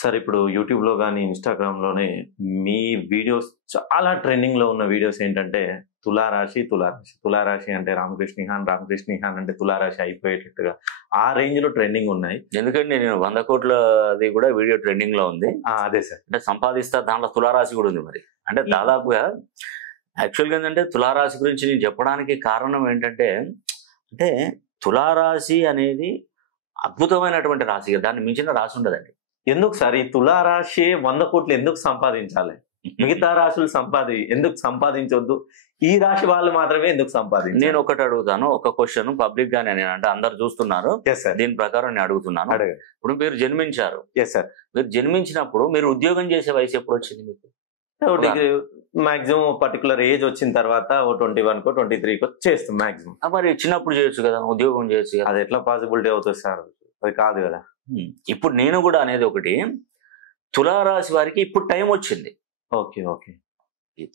Sir ఇప్పుడు యూట్యూబ్‌లో గాని, ఇన్‌స్టాగ్రామ్‌లోనే మీ వీడియోస్ చాలా ట్రెండింగ్‌లో ఉన్న వీడియోస్ ఏంటంటే తులారాశి, తులారాశి. తులారాశి అంటే రామకృష్ణ నిహాన్, రామకృష్ణ నిహాన్ అంటే తులారాశి అయిపోయేటట్టుగా ఆ రేంజ్‌లో ట్రెండింగ్ ఉన్నాయి. ఎందుకంటే నేను 100,00,00,000ది కూడా వీడియో ట్రెండింగ్ లో ఉంది. అదే సార్. అంటే సంపాదిస్తా దాంట్లో తులారాశి కూడా ఉంది మరి. అంటే దాదాపుగా యాక్చువల్‌గా ఏంటంటే తులారాశి గురించి నేను చెప్పడానికి కారణం ఏంటంటే అంటే తులారాశి అనేది అద్భుతమైనటువంటి రాశి. దాన్ని మించిన రాశి ఉండదండి. ఎందుకు సార్ ఈ తులారాశి 100,00,00,000 ఎందుకు సంపాదించాలి? మిగతా రాశులు ఎందుకు సంపాదించొద్దు? ఈ రాశి వాళ్ళు మాత్రమే ఎందుకు సంపాదించాలి? నేను ఒకటి అడుగుతాను, ఒక క్వశ్చన్ పబ్లిక్ గానే, నేను అంటే అందరు చూస్తున్నారు, ఎస్ సార్. దీని ప్రకారం నేను అడుగుతున్నాను. ఇప్పుడు మీరు జన్మించారు. Yes sir. మీరు జన్మించినప్పుడు మీరు ఉద్యోగం చేసే వయసు ఎప్పుడు వచ్చింది మీకు? మాక్సిమం పర్టికులర్ ఏజ్ వచ్చిన తర్వాత 21కో 23కో చేస్తాం మాక్సిమం. మరి చిన్నప్పుడు చేయొచ్చు కదా, ఉద్యోగం చేయొచ్చు కదా. అది ఎట్లా పాసిబిలిటీ అవుతుంది సార్? అది కాదు కదా. ఇప్పుడు నేను కూడా అనేది ఒకటి, తులారాశి వారికి ఇప్పుడు టైం వచ్చింది. Okay okay.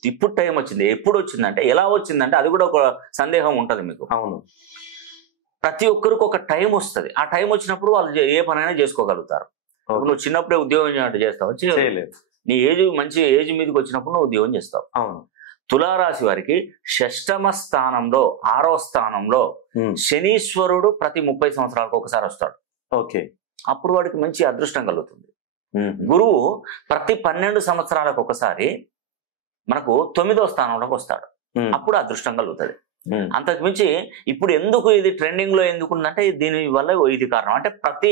ఇప్పుడు టైం వచ్చింది. ఎప్పుడు వచ్చిందంటే, ఎలా వచ్చిందంటే అది కూడా ఒక సందేహం ఉంటది మీకు. అవును. ప్రతి ఒక్కరికి ఒక టైం వస్తుంది. ఆ టైం వచ్చినప్పుడు వాళ్ళు ఏ పనైనా చేసుకోగలుగుతారు. నువ్వు చిన్నప్పుడే ఉద్యోగం చేస్తావు, చేయలేదు. నీ మంచి ఏజ్ మీదకి వచ్చినప్పుడు నువ్వు ఉద్యోగం చేస్తావు. అవును. తులారాశి వారికి 6వ స్థానంలో 6వ స్థానంలో శనీశ్వరుడు ప్రతి 30 సంవత్సరాలకు ఒకసారి వస్తాడు. ఓకే. అప్పుడు వాడికి మంచి అదృష్టం కలుగుతుంది. గురువు ప్రతి 12 సంవత్సరాలకు ఒకసారి మనకు 9వ స్థానంలోకి వస్తాడు. అప్పుడు అదృష్టం కలుగుతుంది. అంతకు మించి ఇప్పుడు ఎందుకు ఇది ట్రెండింగ్ లో ఎందుకు ఉందంటే దీని వల్ల ఇది కారణం. అంటే ప్రతి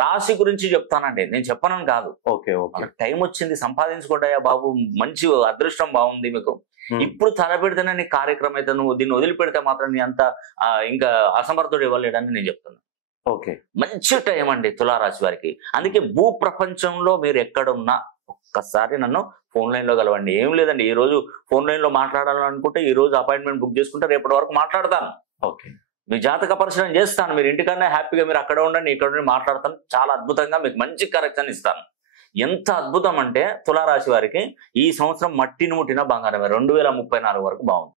రాశి గురించి చెప్తానండి, నేను చెప్పనని కాదు. Okay okay. టైం వచ్చింది, సంపాదించుకుంటాయా బాబు, మంచి అదృష్టం బాగుంది మీకు. ఇప్పుడు తలపెడితేనే నీ కార్యక్రమం అయితే, నువ్వు దీన్ని వదిలిపెడితే మాత్రం నీ అంత ఇంకా అసమర్థుడు ఇవ్వలేడని నేను చెప్తున్నా. ఓకే. మంచి టైం అండి తులారాశి వారికి. అందుకే భూ ప్రపంచంలో మీరు ఎక్కడున్నా ఒక్కసారి నన్ను ఫోన్ లైన్ లో కలవండి. ఏం లేదండి, ఈ రోజు ఫోన్ లైన్ లో మాట్లాడాలనుకుంటే ఈ రోజు అపాయింట్మెంట్ బుక్ చేసుకుంటే రేపటి వరకు మాట్లాడతాను. ఓకే. మీ జాతక పరిశీలన చేస్తాను. మీరు ఇంటికన్నా హ్యాపీగా మీరు అక్కడ ఉండండి, ఇక్కడ ఉండి మాట్లాడతాను. చాలా అద్భుతంగా మీకు మంచి కరెక్షన్ ఇస్తాను. ఎంత అద్భుతం అంటే తులారాశి వారికి ఈ సంవత్సరం మట్టిని ముట్టిన బంగారమే. 2034 వరకు బాగుంది.